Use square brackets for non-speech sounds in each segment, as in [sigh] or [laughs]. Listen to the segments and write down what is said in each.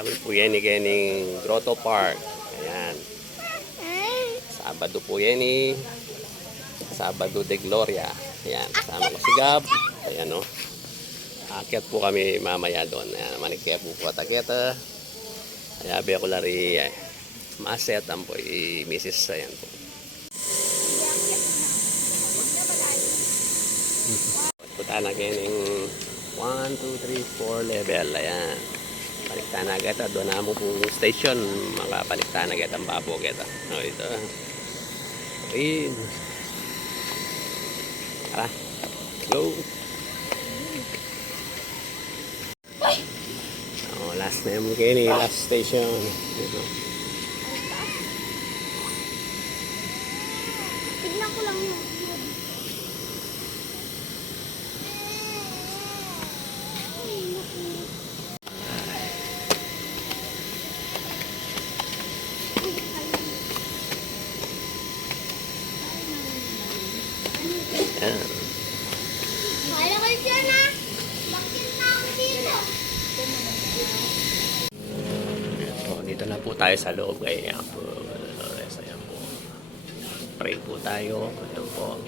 Kami po yan ni Gening Grotto Park. Ayan. Sabado po yan ni Sabado de Gloria. Ayan. Kasama ko si Gab. Ayan o. Akyat po kami mamaya doon. Ayan. Manikya po po taketa. Ayan. Abi ako lari. eh, Maset ang po i Mrs. Ayan po. Punta na Gening 1, 2, 3, 4 level. Ayan. Palikta na agad. Doon na mo po station. Makapalikta na agad ang babo kita. O ito. Ayun. Tara. Go. Oh, last na yung kini. Last station. Ito. Tignan ko lang yun. Ayan. Kaya ko. Bakit na ako dito? Dito na po tayo sa loob Apo Dolores. Ayan po. Pray po tayo. Ayan po.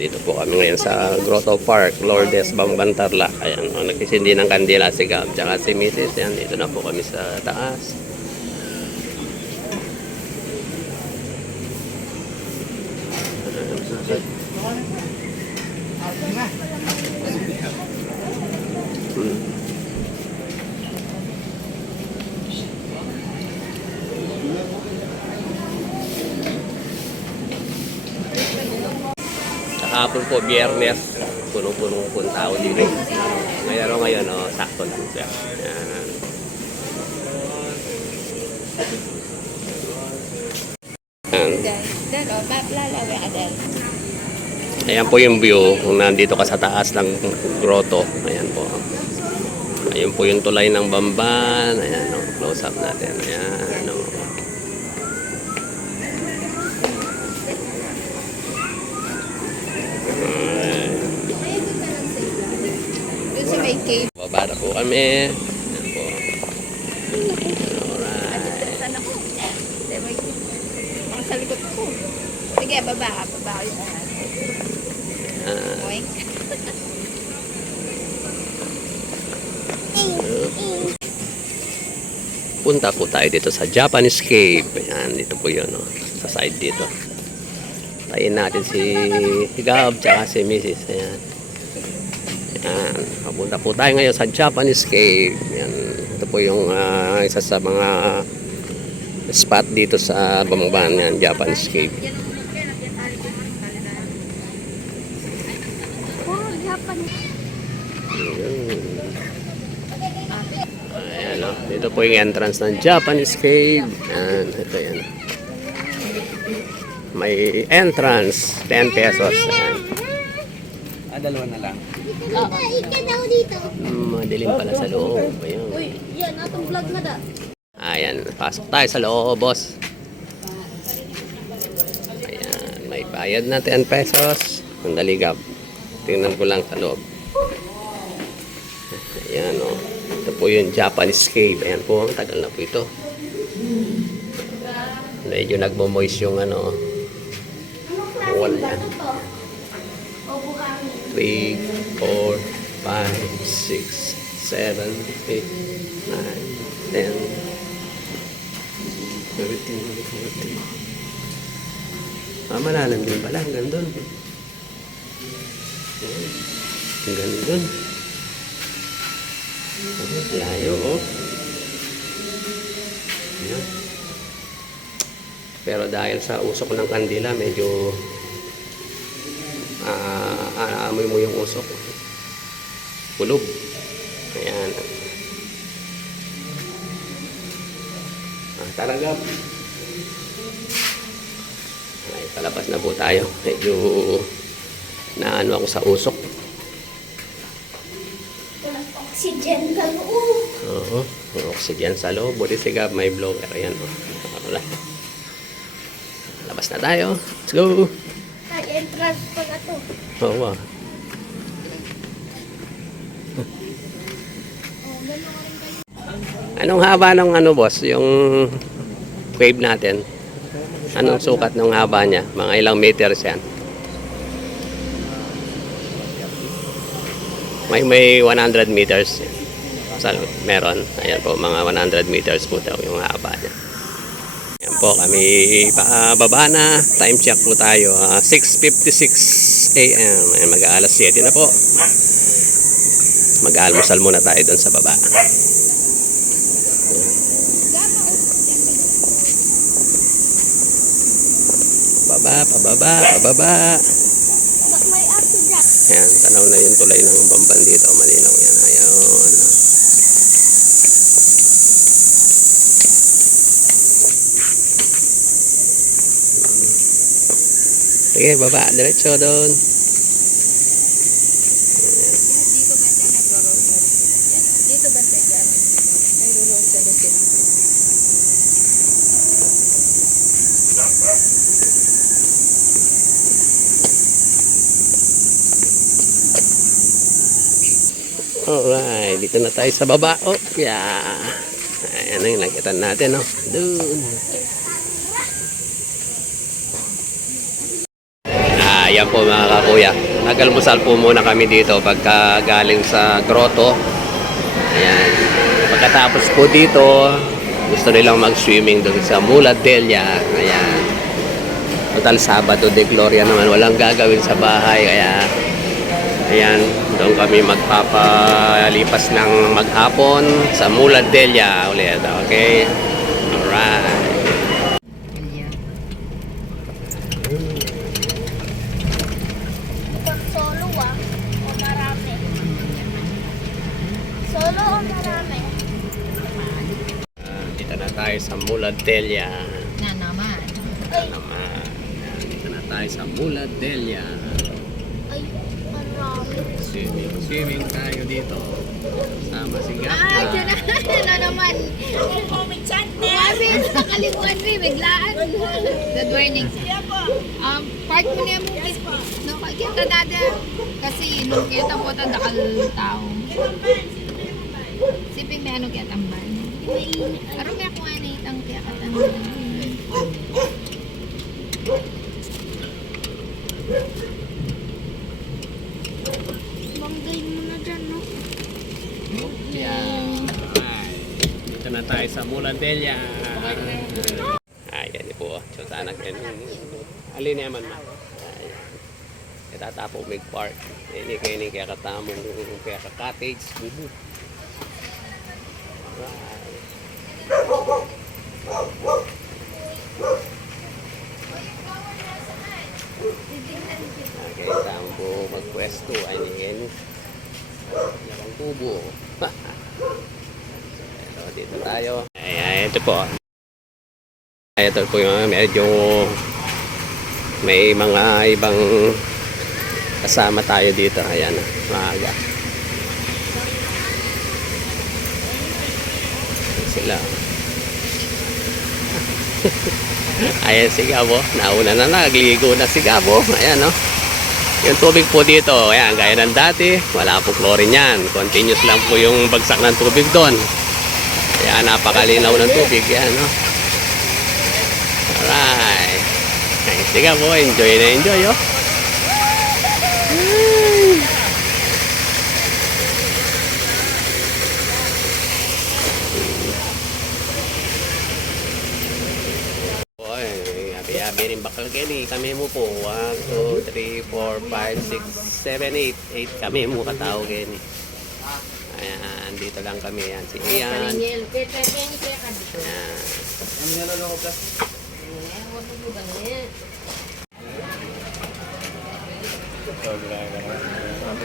Dito po kami ngayon sa Grotto Park, Lourdes, Bambantarla. Ayan, oh, nagsisindi ng kandila si Gab, tsaka si Mrs. Ayan, dito na po kami sa taas. Kahapon po, biyernes, puno-puno po ang tao dito. Ngayon, ngayon, oh, sakto lang siya. Ayan. Ayan. Po yung view kung nandito ka sa taas ng grotto. Ayan po. Ayan po yung tulay ng Bamban. Ayan, oh, close up natin. Ayan. Doon sa may cave. Baba na po kami. Ayan po. Alright. Sa likod ko. Sige, baba ka. Baba yung Ah, Oink. punta po tayo dito sa Japanese Cave. Ayan, dito po yun, oh, sa side dito. Tayin natin si Gab, tsaka si Mrs. Ayan. Ayan, papunta po tayo ngayon sa Japanese Cave. Ayan, ito po yung ah, isa sa mga spot dito sa Bamban, yan, Japanese Cave. Ayan. Ayan, oh. Dito po yung entrance ng Japanese Cave. Ayan, ito yan. May entrance, 10 pesos. Ayan. Ah, dalawa na lang. Oo. Ika daw dito. Mm, Madilim pala sa loob. Ayan. Uy, yan. Atong vlog na da. Ayan, pasok tayo sa loob, boss. Ayan, may bayad na 10 pesos. Sandali, Gab. Tingnan ko lang sa loob. Ayan, o. Ito po yung Japanese cave. Ayan po, ang tagal na po ito. Medyo nagmo-moist yung ano, wall yan. O, buhangin. 3, 4, 5, 6, 7, 8, 9, 10, 13, 14. Ah, malalim din pala. Hanggang doon. Hanggang doon. Layo, oh. Pero dahil sa usok ng kandila, medyo ah aamoy mo yung usok. Kulog. Ayan. Ah, talaga. Ay, palabas na po tayo. Medyo naano ako sa usok. Oxygen ka loob. Oo. Oxygen sa loob. Buti si Gab, may blower. Ayan. Oh. Wala. Labas na tayo. Let's go. Ay, entrance pa na to. Oo. ah. Anong haba ng ano boss, yung wave natin? Anong sukat ng haba niya? Mga ilang meters yan? May may 100 meters. Meron. Ayan po, mga 100 meters po daw yung haba niya. Ayan po, kami pababa na. Time check po tayo. ah, 6.56 a.m. Ayan, mag-aalas 7 na po. Mag-almusal muna tayo doon sa baba. Pababa, pababa, pababa. Ayan, tanaw na yung tulay ng bamban dito. Malinaw yan. Ayun. Sige, baba. Diretso doon. Dito ba siya nagro-roll? Dito ba siya dyan? Nagro-roll sa lusin. Alright, dito na tayo sa baba. Oh, yeah. Ayan na yung nakita natin, no? Doon. Ah, yan po mga kakuya. Nagalmusal po muna kami dito pagka galing sa grotto. Ayan. Pagkatapos po dito, gusto nilang mag-swimming doon sa Mula Delia. Ayan. Total Sabado de Gloria naman. Walang gagawin sa bahay. Kaya Ayan, doon kami magpapalipas ng maghapon sa Mula Delia ulit. Okay? Alright. Na tayo sa Mula Delia. Na naman. Ay, Naman. Dito na tayo sa Mula Delia. ay, marami. Swimming, swimming tayo dito. Sama si Ah, [laughs] dyan na. Ano naman? Grabe, nakalimutan mo eh, biglaan. Good morning. Um, park mo niya mo. No, kita natin. Kasi nung kita po ito, dakal tao. Sipin may ano kaya tamban. Pero may ako ano itang kaya katamban. Banggay mo na dyan, no? Yeah. Alright. Dito na tayo sa Mula Delia. Ayan po. So, sana kayo. Alin naman ma. Ayan. Itatapo mig park. Ini kayo ni kaya katamong kaya ka cottage. Okay, tambo magpwesto. Ayan. Yung tubo. Tayo. Ayan, ito po. Ito po yung medyo may mga ibang kasama tayo dito. Ayan, maaga. Sila. [laughs] Ayan si Gabo. Nauna na nagligo na si Gabo. Ayan, no? Yung tubig po dito, ayan, gaya ng dati, wala po chlorine yan. Continuous lang po yung bagsak ng tubig doon. Kaya napakalinaw ng tubig, yan, no? Alright. Ay, sige po, enjoy na enjoy, oh. Habi-habi rin bakal Kenny. Kami mo po. 1, 2, 3, 4, 5, 6, 7, 8. 8 kami mo katao Kenny. Ayan, dito lang kami. Yan, si Ian. Ayan. Awa.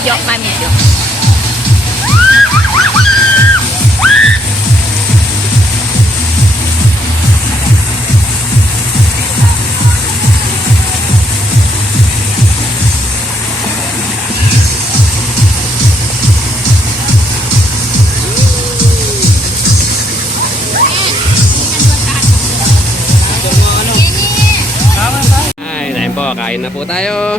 Video, mami. Po, kain na po tayo.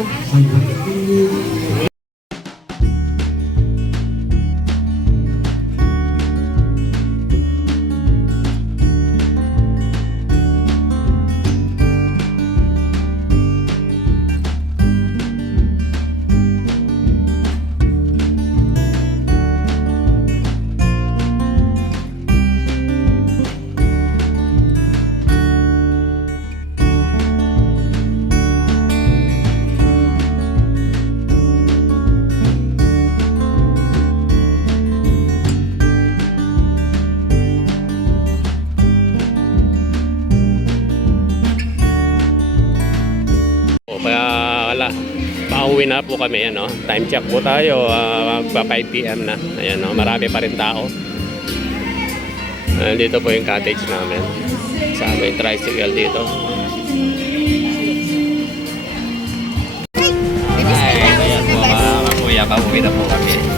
Pauwi na po kami, ano. Time check po tayo, magpa 5 p.m. na. Ayan, no, marami pa rin tao. Ah, dito po yung cottage namin. Kasama yung tricycle dito. Ay, ayan po, mga kuya, pauwi na po kami.